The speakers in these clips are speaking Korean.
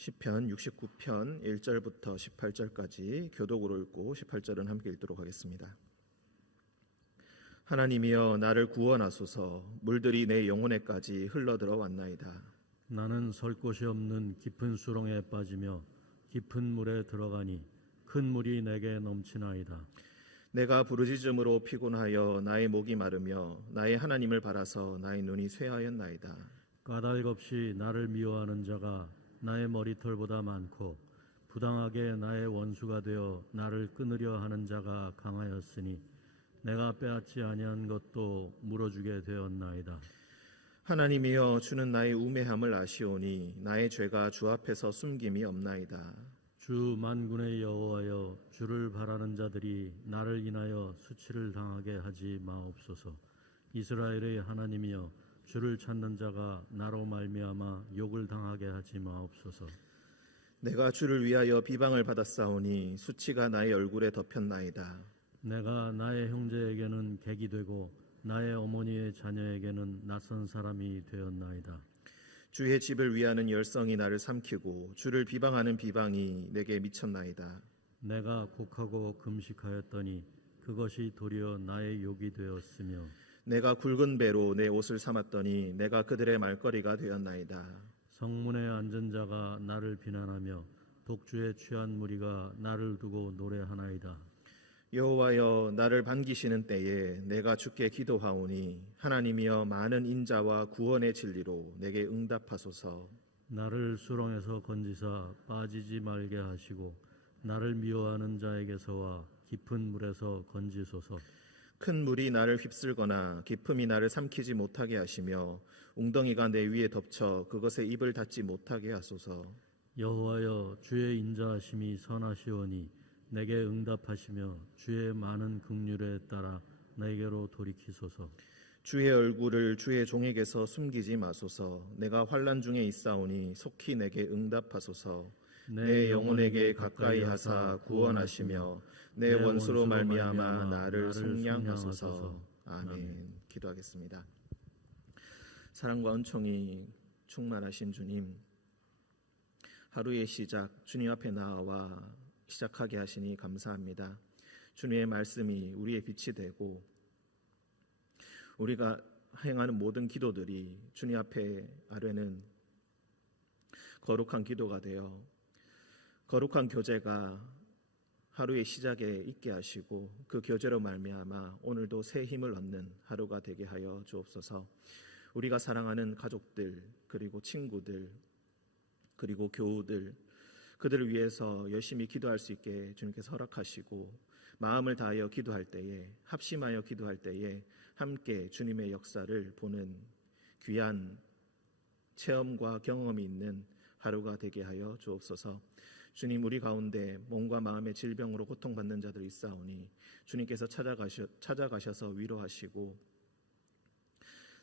시편 69편 1절부터 18절까지 교독으로 읽고 18절은 함께 읽도록 하겠습니다. 하나님이여 나를 구원하소서. 물들이 내 영혼에까지 흘러들어 왔나이다. 나는 설 곳이 없는 깊은 수렁에 빠지며 깊은 물에 들어가니 큰 물이 내게 넘치나이다. 내가 부르짖음으로 피곤하여 나의 목이 마르며 나의 하나님을 바라서 나의 눈이 쇠하였나이다. 까닭없이 나를 미워하는 자가 나의 머리털보다 많고 부당하게 나의 원수가 되어 나를 끊으려 하는 자가 강하였으니 내가 빼앗지 아니한 것도 물어주게 되었나이다. 하나님이여 주는 나의 우매함을 아시오니 나의 죄가 주 앞에서 숨김이 없나이다. 주 만군의 여호와여, 주를 바라는 자들이 나를 인하여 수치를 당하게 하지 마옵소서. 이스라엘의 하나님이여, 주를 찾는 자가 나로 말미암아 욕을 당하게 하지 마옵소서. 내가 주를 위하여 비방을 받았사오니 수치가 나의 얼굴에 덮였나이다. 내가 나의 형제에게는 객이 되고 나의 어머니의 자녀에게는 낯선 사람이 되었나이다. 주의 집을 위하는 열성이 나를 삼키고 주를 비방하는 비방이 내게 미쳤나이다. 내가 곡하고 금식하였더니 그것이 도리어 나의 욕이 되었으며 내가 굵은 배로 내 옷을 삼았더니 내가 그들의 말거리가 되었나이다. 성문에 앉은 자가 나를 비난하며 독주에 취한 무리가 나를 두고 노래하나이다. 여호와여 나를 반기시는 때에 내가 주께 기도하오니 하나님이여 많은 인자와 구원의 진리로 내게 응답하소서. 나를 수렁에서 건지사 빠지지 말게 하시고 나를 미워하는 자에게서와 깊은 물에서 건지소서. 큰 물이 나를 휩쓸거나 깊음이 나를 삼키지 못하게 하시며 웅덩이가 내 위에 덮쳐 그것에 입을 닫지 못하게 하소서. 여호와여 주의 인자하심이 선하시오니 내게 응답하시며 주의 많은 긍휼에 따라 내게로 돌이키소서. 주의 얼굴을 주의 종에게서 숨기지 마소서. 내가 환난 중에 있사오니 속히 내게 응답하소서. 내 영혼에게 가까이 하사 구원하시며 내 원수로 말미암아 나를 속량하소서. 아멘. 기도하겠습니다. 사랑과 은총이 충만하신 주님, 하루의 시작 주님 앞에 나와 시작하게 하시니 감사합니다. 주님의 말씀이 우리의 빛이 되고 우리가 행하는 모든 기도들이 주님 앞에 아뢰는 거룩한 기도가 되어 거룩한 교제가 하루의 시작에 있게 하시고 그 교제로 말미암아 오늘도 새 힘을 얻는 하루가 되게 하여 주옵소서. 우리가 사랑하는 가족들 그리고 친구들 그리고 교우들 그들을 위해서 열심히 기도할 수 있게 주님께서 허락하시고 마음을 다하여 기도할 때에 합심하여 기도할 때에 함께 주님의 역사를 보는 귀한 체험과 경험이 있는 하루가 되게 하여 주옵소서. 주님 우리 가운데 몸과 마음의 질병으로 고통받는 자들이 있사오니 주님께서 찾아가셔서 위로하시고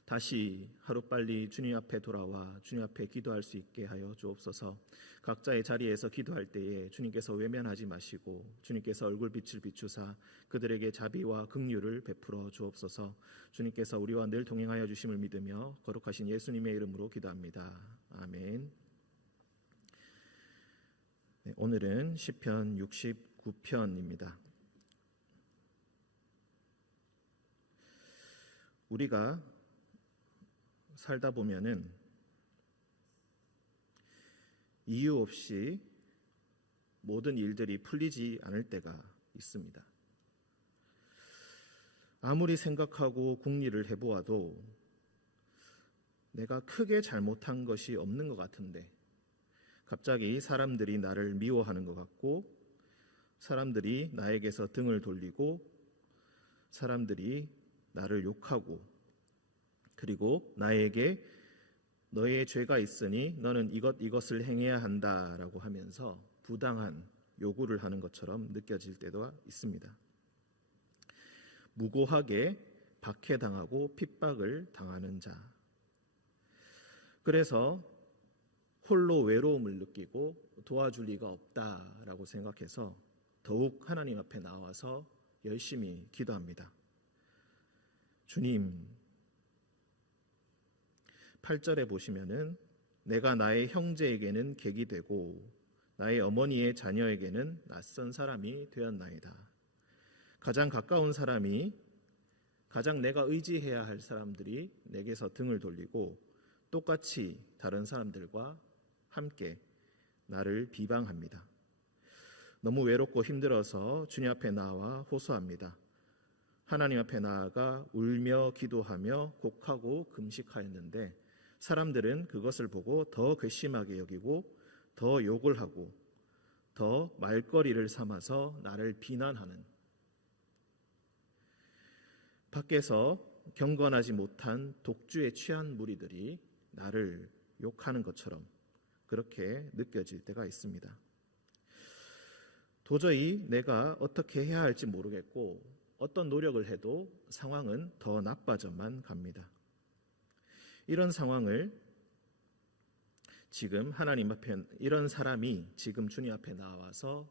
다시 하루빨리 주님 앞에 돌아와 주님 앞에 기도할 수 있게 하여 주옵소서. 각자의 자리에서 기도할 때에 주님께서 외면하지 마시고 주님께서 얼굴빛을 비추사 그들에게 자비와 긍휼을 베풀어 주옵소서. 주님께서 우리와 늘 동행하여 주심을 믿으며 거룩하신 예수님의 이름으로 기도합니다. 아멘. 네, 오늘은 시편 69편입니다. 우리가 살다 보면은 이유 없이 모든 일들이 풀리지 않을 때가 있습니다. 아무리 생각하고 궁리를 해보아도 내가 크게 잘못한 것이 없는 것 같은데 갑자기 사람들이 나를 미워하는 것 같고 사람들이 나에게서 등을 돌리고 사람들이 나를 욕하고 그리고 나에게 너의 죄가 있으니 너는 이것을 행해야 한다라고 하면서 부당한 요구를 하는 것처럼 느껴질 때도 있습니다. 무고하게 박해당하고 핍박을 당하는 자. 그래서 홀로 외로움을 느끼고 도와줄 리가 없다라고 생각해서 더욱 하나님 앞에 나와서 열심히 기도합니다. 주님, 8절에 보시면은 내가 나의 형제에게는 객이 되고 나의 어머니의 자녀에게는 낯선 사람이 되었나이다. 가장 가까운 사람이, 가장 내가 의지해야 할 사람들이 내게서 등을 돌리고 똑같이 다른 사람들과 함께 나를 비방합니다. 너무 외롭고 힘들어서 주님 앞에 나와 호소합니다. 하나님 앞에 나아가 울며 기도하며 곡하고 금식하였는데 사람들은 그것을 보고 더 괘씸하게 여기고 더 욕을 하고 더 말거리를 삼아서 나를 비난하는, 밖에서 경건하지 못한 독주에 취한 무리들이 나를 욕하는 것처럼 그렇게 느껴질 때가 있습니다. 도저히 내가 어떻게 해야 할지 모르겠고 어떤 노력을 해도 상황은 더 나빠져만 갑니다. 이런 상황을 지금 하나님 앞에, 이런 사람이 지금 주님 앞에 나와서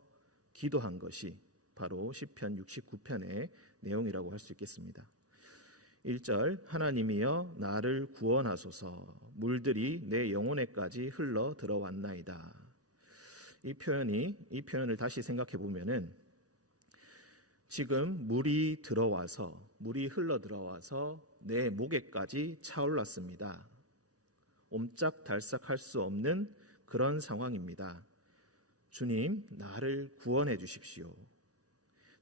기도한 것이 바로 시편 69편의 내용이라고 할 수 있겠습니다. 1절, 하나님이여 나를 구원하소서, 물들이 내 영혼에까지 흘러 들어왔나이다. 이 표현을 다시 생각해 보면은 지금 물이 흘러 들어와서 내 목에까지 차올랐습니다. 옴짝달싹할 수 없는 그런 상황입니다. 주님, 나를 구원해 주십시오.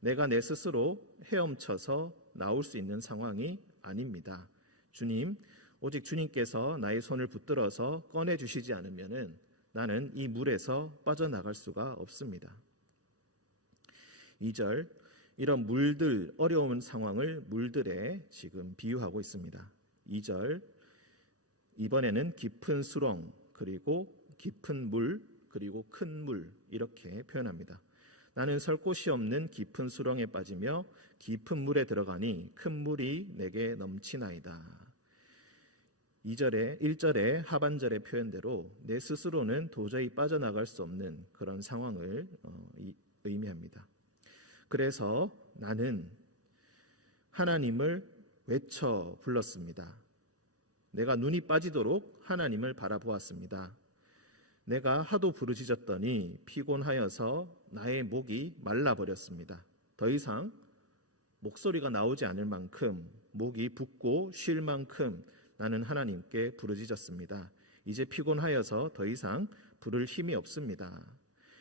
내가 내 스스로 헤엄쳐서 나올 수 있는 상황이 아닙니다. 주님, 오직 주님께서 나의 손을 붙들어서 꺼내 주시지 않으면은 나는 이 물에서 빠져나갈 수가 없습니다. 2절, 이런 어려운 상황을 물들에 지금 비유하고 있습니다. 2절, 이번에는 깊은 수렁, 그리고 깊은 물, 그리고 큰 물, 이렇게 표현합니다. 나는 설 곳이 없는 깊은 수렁에 빠지며 깊은 물에 들어가니 큰 물이 내게 넘치나이다. 1절의 하반절의 표현대로 내 스스로는 도저히 빠져나갈 수 없는 그런 상황을 의미합니다. 그래서 나는 하나님을 외쳐 불렀습니다. 내가 눈이 빠지도록 하나님을 바라보았습니다. 내가 하도 부르짖었더니 피곤하여서 나의 목이 말라버렸습니다. 더 이상 목소리가 나오지 않을 만큼, 목이 붓고 쉴 만큼 나는 하나님께 부르짖었습니다. 이제 피곤하여서 더 이상 부를 힘이 없습니다.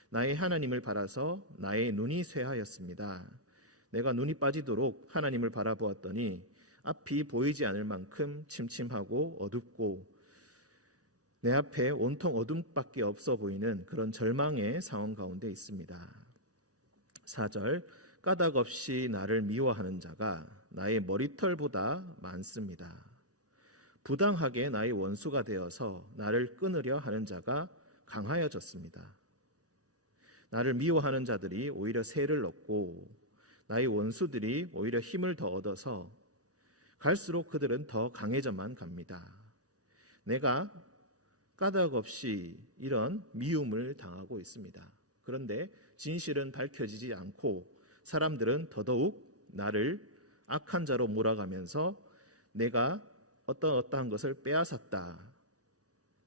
나의 하나님을 바라서 나의 눈이 쇠하였습니다. 내가 눈이 빠지도록 하나님을 바라보았더니 앞이 보이지 않을 만큼 침침하고 어둡고 내 앞에 온통 어둠밖에 없어 보이는 그런 절망의 상황 가운데 있습니다. 4절, 까닭 없이 나를 미워하는 자가 나의 머리털보다 많습니다. 부당하게 나의 원수가 되어서 나를 끊으려 하는 자가 강하여졌습니다. 나를 미워하는 자들이 오히려 세를 얻고 나의 원수들이 오히려 힘을 더 얻어서 갈수록 그들은 더 강해져만 갑니다. 내가 까닭 없이 이런 미움을 당하고 있습니다. 그런데 진실은 밝혀지지 않고 사람들은 더더욱 나를 악한 자로 몰아가면서 내가 어떠한 것을 빼앗았다,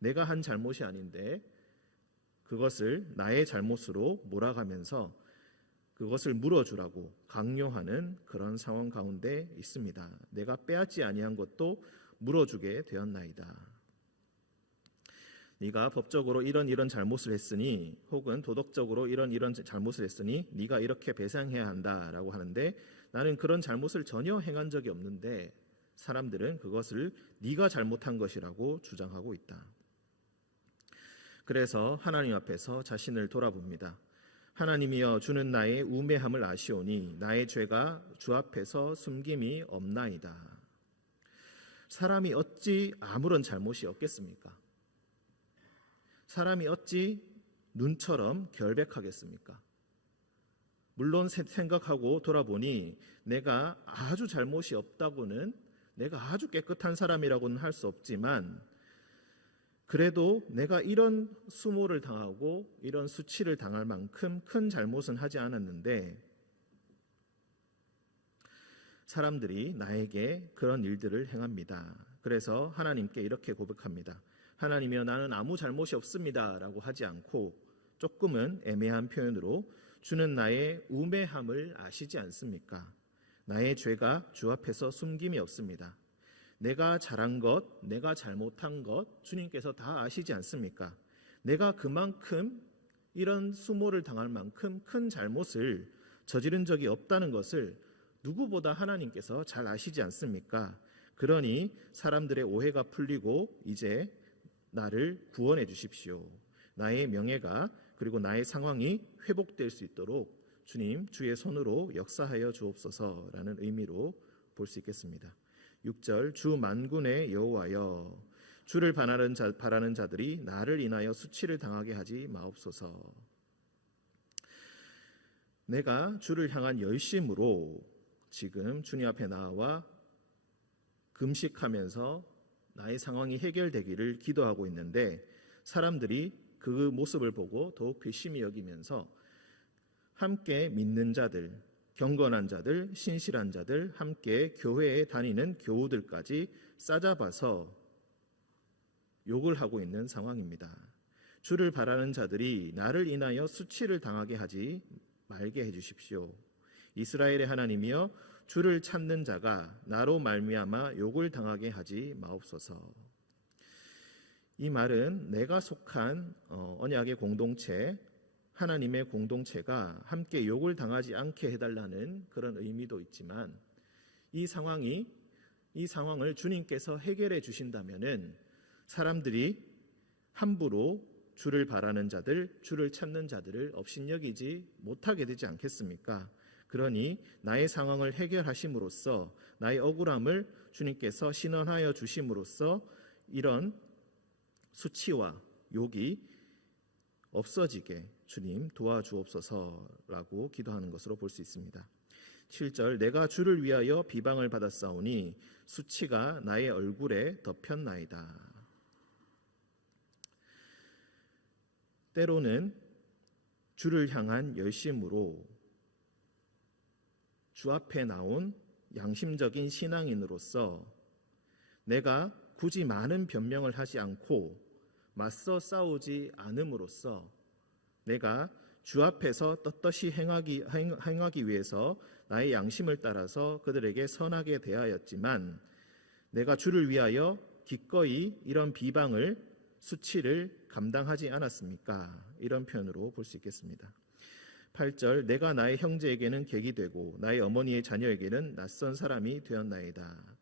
내가 한 잘못이 아닌데 그것을 나의 잘못으로 몰아가면서 그것을 물어주라고 강요하는 그런 상황 가운데 있습니다. 내가 빼앗지 아니한 것도 물어주게 되었나이다. 네가 법적으로 이런 잘못을 했으니, 혹은 도덕적으로 이런 잘못을 했으니 네가 이렇게 배상해야 한다라고 하는데, 나는 그런 잘못을 전혀 행한 적이 없는데 사람들은 그것을 네가 잘못한 것이라고 주장하고 있다. 그래서 하나님 앞에서 자신을 돌아봅니다. 하나님이여, 주는 나의 우매함을 아시오니 나의 죄가 주 앞에서 숨김이 없나이다. 사람이 어찌 아무런 잘못이 없겠습니까? 사람이 어찌 눈처럼 결백하겠습니까? 물론 생각하고 돌아보니 내가 아주 잘못이 없다고는, 내가 아주 깨끗한 사람이라고는 할 수 없지만, 그래도 내가 이런 수모를 당하고 이런 수치를 당할 만큼 큰 잘못은 하지 않았는데 사람들이 나에게 그런 일들을 행합니다. 그래서 하나님께 이렇게 고백합니다. 하나님이여 나는 아무 잘못이 없습니다라고 하지 않고 조금은 애매한 표현으로 주는 나의 우매함을 아시지 않습니까? 나의 죄가 주 앞에서 숨김이 없습니다. 내가 잘한 것, 내가 잘못한 것 주님께서 다 아시지 않습니까? 내가 그만큼 이런 수모를 당할 만큼 큰 잘못을 저지른 적이 없다는 것을 누구보다 하나님께서 잘 아시지 않습니까? 그러니 사람들의 오해가 풀리고 이제 나를 구원해 주십시오. 나의 명예가 그리고 나의 상황이 회복될 수 있도록 주님 주의 손으로 역사하여 주옵소서라는 의미로 볼 수 있겠습니다. 6절 주 만군의 여호와여 주를 바라는 자들이 나를 인하여 수치를 당하게 하지 마옵소서. 내가 주를 향한 열심으로 지금 주님 앞에 나와 금식하면서 나의 상황이 해결되기를 기도하고 있는데 사람들이 그 모습을 보고 더욱 괘씸히 여기면서 함께 믿는 자들, 경건한 자들, 신실한 자들, 함께 교회에 다니는 교우들까지 싸잡아서 욕을 하고 있는 상황입니다. 주를 바라는 자들이 나를 인하여 수치를 당하게 하지 말게 해주십시오. 이스라엘의 하나님이여 주를 찾는 자가 나로 말미암아 욕을 당하게 하지 마옵소서. 이 말은 내가 속한 언약의 공동체, 하나님의 공동체가 함께 욕을 당하지 않게 해달라는 그런 의미도 있지만 이 상황을 주님께서 해결해 주신다면은 사람들이 함부로 주를 바라는 자들, 주를 찾는 자들을 업신여기지 못하게 되지 않겠습니까? 그러니 나의 상황을 해결하심으로써 나의 억울함을 주님께서 신원하여 주심으로써 이런 수치와 욕이 없어지게 주님 도와주옵소서라고 기도하는 것으로 볼 수 있습니다. 7절 내가 주를 위하여 비방을 받았사오니 수치가 나의 얼굴에 덮였나이다. 때로는 주를 향한 열심으로 주 앞에 나온 양심적인 신앙인으로서 내가 굳이 많은 변명을 하지 않고 맞서 싸우지 않음으로써 내가 주 앞에서 떳떳이 행하기 위해서 나의 양심을 따라서 그들에게 선하게 대하였지만 내가 주를 위하여 기꺼이 이런 비방을 수치를 감당하지 않았습니까? 이런 표현으로 볼 수 있겠습니다. 8절 내가 나의 형제에게는 객이 되고 나의 어머니의 자녀에게는 낯선 사람이 되었나이다.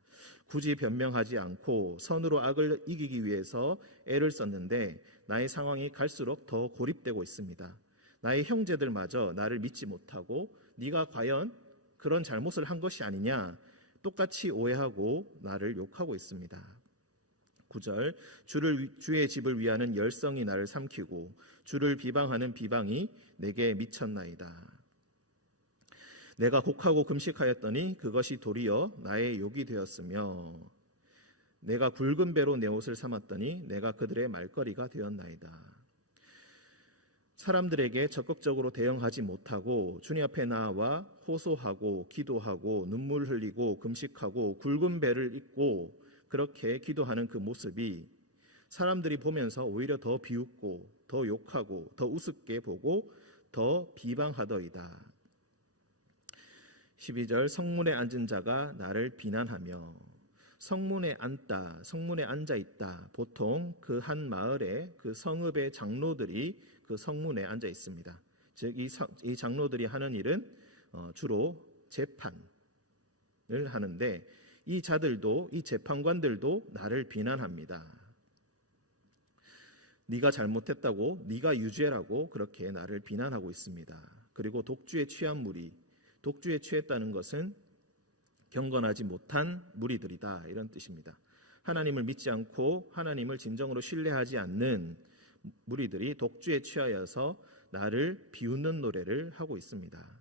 굳이 변명하지 않고 선으로 악을 이기기 위해서 애를 썼는데 나의 상황이 갈수록 더 고립되고 있습니다. 나의 형제들마저 나를 믿지 못하고 네가 과연 그런 잘못을 한 것이 아니냐 똑같이 오해하고 나를 욕하고 있습니다. 9절 주의 집을 위하는 열성이 나를 삼키고 주를 비방하는 비방이 내게 미쳤나이다. 내가 곡하고 금식하였더니 그것이 도리어 나의 욕이 되었으며 내가 굵은 배로 내 옷을 삼았더니 내가 그들의 말거리가 되었나이다. 사람들에게 적극적으로 대응하지 못하고 주님 앞에 나와 호소하고 기도하고 눈물 흘리고 금식하고 굵은 배를 입고 그렇게 기도하는 그 모습이 사람들이 보면서 오히려 더 비웃고 더 욕하고 더 우습게 보고 더 비방하더이다. 12절 성문에 앉은 자가 나를 비난하며 성문에 앉다, 성문에 앉아있다. 보통 그 한 마을에 그 성읍의 장로들이 그 성문에 앉아 있습니다. 즉 이 장로들이 하는 일은 주로 재판을 하는데 이 자들도 이 재판관들도 나를 비난합니다. 네가 잘못했다고 네가 유죄라고 그렇게 나를 비난하고 있습니다. 그리고 독주에 취한 무리, 독주에 취했다는 것은 경건하지 못한 무리들이다 이런 뜻입니다. 하나님을 믿지 않고 하나님을 진정으로 신뢰하지 않는 무리들이 독주에 취하여서 나를 비웃는 노래를 하고 있습니다.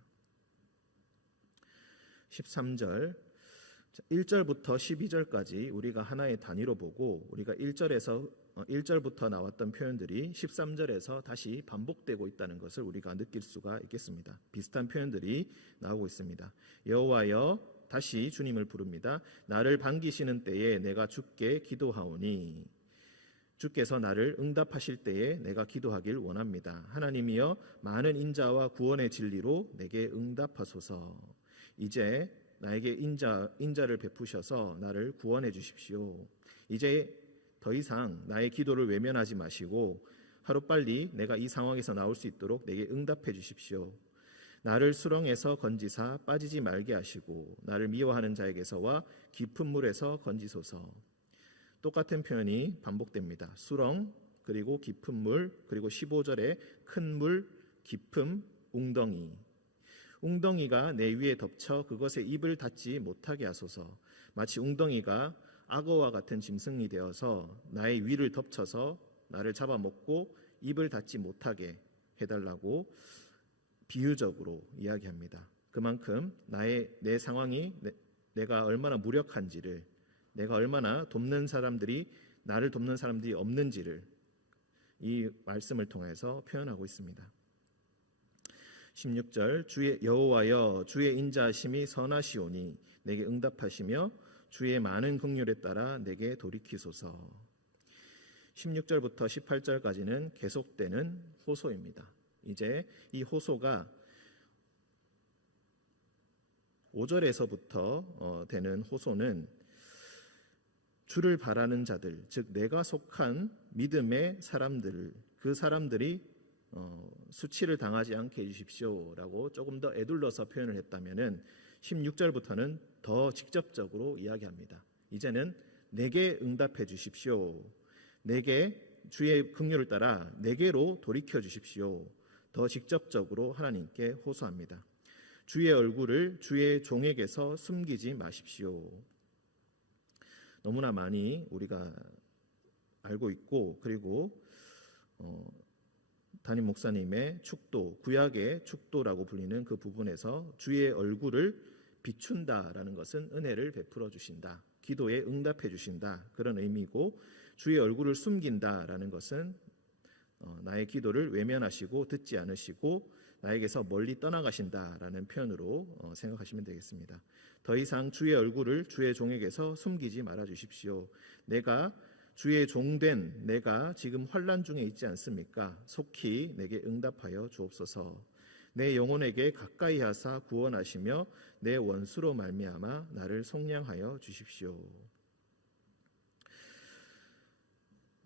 13절 1절부터 12절까지 우리가 하나의 단위로 보고 우리가 1절부터 나왔던 표현들이 13절에서 다시 반복되고 있다는 것을 우리가 느낄 수가 있겠습니다. 비슷한 표현들이 나오고 있습니다. 여호와여 다시 주님을 부릅니다. 나를 반기시는 때에 내가 주께 기도하오니 주께서 나를 응답하실 때에 내가 기도하길 원합니다. 하나님이여 많은 인자와 구원의 진리로 내게 응답하소서. 이제 나에게 인자를 베푸셔서 나를 구원해 주십시오. 이제 더 이상 나의 기도를 외면하지 마시고 하루빨리 내가 이 상황에서 나올 수 있도록 내게 응답해 주십시오. 나를 수렁에서 건지사 빠지지 말게 하시고 나를 미워하는 자에게서와 깊은 물에서 건지소서. 똑같은 표현이 반복됩니다. 수렁, 그리고 깊은 물, 그리고 15절에 큰 물, 깊음, 웅덩이. 웅덩이가 내 위에 덮쳐 그것에 입을 닫지 못하게 하소서. 마치 웅덩이가 악어와 같은 짐승이 되어서 나의 위를 덮쳐서 나를 잡아먹고 입을 닫지 못하게 해달라고 비유적으로 이야기합니다. 그만큼 내 상황이 내가 얼마나 무력한지를, 내가 얼마나 나를 돕는 사람들이 없는지를 이 말씀을 통해서 표현하고 있습니다. 16절 주의 여호와여 주의 인자하심이 선하시오니 내게 응답하시며 주의 많은 긍휼에 따라 내게 돌이키소서. 16절부터 18절까지는 계속되는 호소입니다. 이제 이 호소가 5절에서부터 되는 호소는 주를 바라는 자들, 즉 내가 속한 믿음의 사람들, 그 사람들이 수치를 당하지 않게 해주십시오라고 조금 더 에둘러서 표현을 했다면은 16절부터는 더 직접적으로 이야기합니다. 이제는 내게 응답해 주십시오. 내게 주의 긍휼을 따라 내게로 돌이켜 주십시오. 더 직접적으로 하나님께 호소합니다. 주의 얼굴을 주의 종에게서 숨기지 마십시오. 너무나 많이 우리가 알고 있고, 그리고 담임 목사님의 축도, 구약의 축도라고 불리는 그 부분에서 주의 얼굴을 비춘다라는 것은 은혜를 베풀어 주신다, 기도에 응답해 주신다, 그런 의미고, 주의 얼굴을 숨긴다라는 것은 나의 기도를 외면하시고 듣지 않으시고 나에게서 멀리 떠나가신다라는 표현으로 생각하시면 되겠습니다. 더 이상 주의 얼굴을 주의 종에게서 숨기지 말아 주십시오. 내가 주의 종된 내가 지금 환난 중에 있지 않습니까? 속히 내게 응답하여 주옵소서. 내 영혼에게 가까이 하사 구원하시며 내 원수로 말미암아 나를 속량하여 주십시오.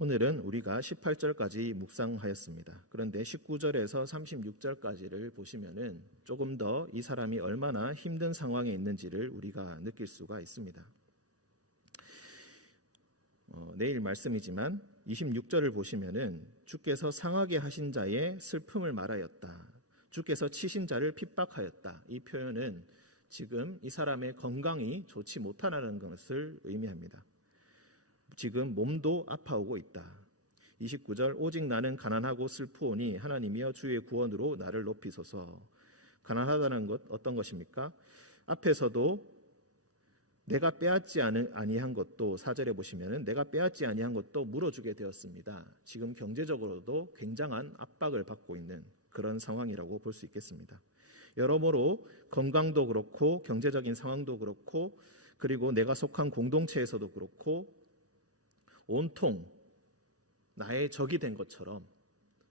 오늘은 우리가 18절까지 묵상하였습니다. 그런데 19절에서 36절까지를 보시면은 조금 더 이 사람이 얼마나 힘든 상황에 있는지를 우리가 느낄 수가 있습니다. 내일 말씀이지만 26절을 보시면은 주께서 상하게 하신 자의 슬픔을 말하였다, 주께서 치신 자를 핍박하였다. 이 표현은 지금 이 사람의 건강이 좋지 못하다는 것을 의미합니다. 지금 몸도 아파오고 있다. 29절 오직 나는 가난하고 슬프오니 하나님이여 주의 구원으로 나를 높이소서. 가난하다는 것 어떤 것입니까? 앞에서도 내가 빼앗지 아니한 것도 4절에 보시면은 내가 빼앗지 아니한 것도 물어주게 되었습니다. 지금 경제적으로도 굉장한 압박을 받고 있는 그런 상황이라고 볼 수 있겠습니다. 여러모로 건강도 그렇고 경제적인 상황도 그렇고 그리고 내가 속한 공동체에서도 그렇고 온통 나의 적이 된 것처럼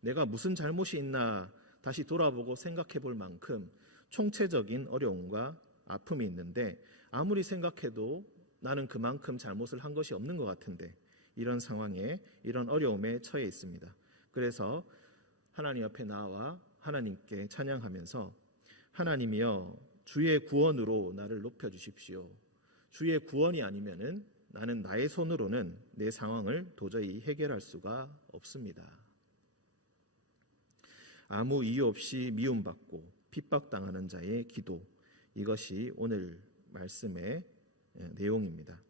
내가 무슨 잘못이 있나 다시 돌아보고 생각해 볼 만큼 총체적인 어려움과 아픔이 있는데 아무리 생각해도 나는 그만큼 잘못을 한 것이 없는 것 같은데 이런 상황에 이런 어려움에 처해 있습니다. 그래서 하나님 앞에 나와 하나님께 찬양하면서 하나님이여 주의 구원으로 나를 높여주십시오. 주의 구원이 아니면은 나는 나의 손으로는 내 상황을 도저히 해결할 수가 없습니다. 아무 이유 없이 미움받고 핍박당하는 자의 기도, 이것이 오늘 말씀의 내용입니다.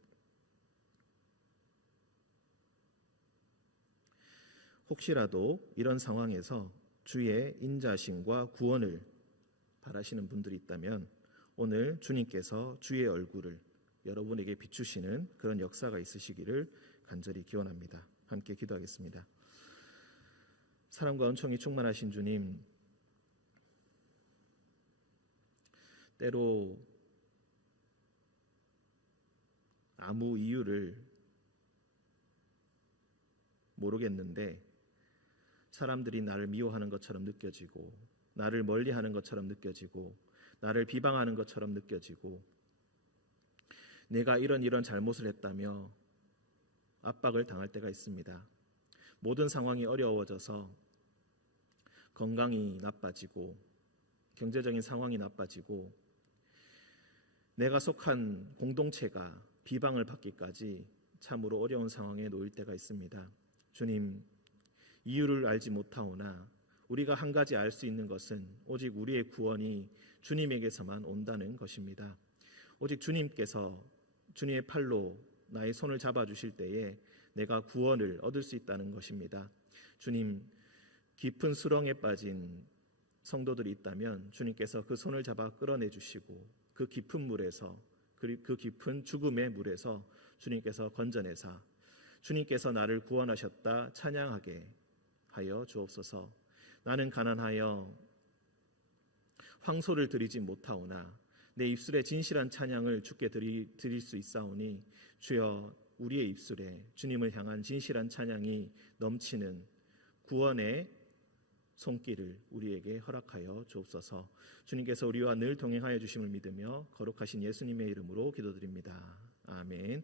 혹시라도 이런 상황에서 주의 인자심과 구원을 바라시는 분들이 있다면 오늘 주님께서 주의 얼굴을 여러분에게 비추시는 그런 역사가 있으시기를 간절히 기원합니다. 함께 기도하겠습니다. 사랑과 은총이 충만하신 주님, 때로 아무 이유를 모르겠는데 사람들이 나를 미워하는 것처럼 느껴지고 나를 멀리하는 것처럼 느껴지고 나를 비방하는 것처럼 느껴지고 내가 이런 잘못을 했다며 압박을 당할 때가 있습니다. 모든 상황이 어려워져서 건강이 나빠지고 경제적인 상황이 나빠지고 내가 속한 공동체가 비방을 받기까지 참으로 어려운 상황에 놓일 때가 있습니다. 주님, 이유를 알지 못하오나 우리가 한 가지 알 수 있는 것은 오직 우리의 구원이 주님에게서만 온다는 것입니다. 오직 주님께서 주님의 팔로 나의 손을 잡아주실 때에 내가 구원을 얻을 수 있다는 것입니다. 주님, 깊은 수렁에 빠진 성도들이 있다면 주님께서 그 손을 잡아 끌어내 주시고 그 깊은 물에서 그 깊은 죽음의 물에서 주님께서 건져내사 주님께서 나를 구원하셨다 찬양하게 하여 주옵소서. 나는 가난하여 황소를 드리지 못하오나 내 입술에 진실한 찬양을 주께 드릴 수 있사오니 주여 우리의 입술에 주님을 향한 진실한 찬양이 넘치는 구원의 손길을 우리에게 허락하여 주옵소서. 주님께서 우리와 늘 동행하여 주심을 믿으며 거룩하신 예수님의 이름으로 기도드립니다. 아멘.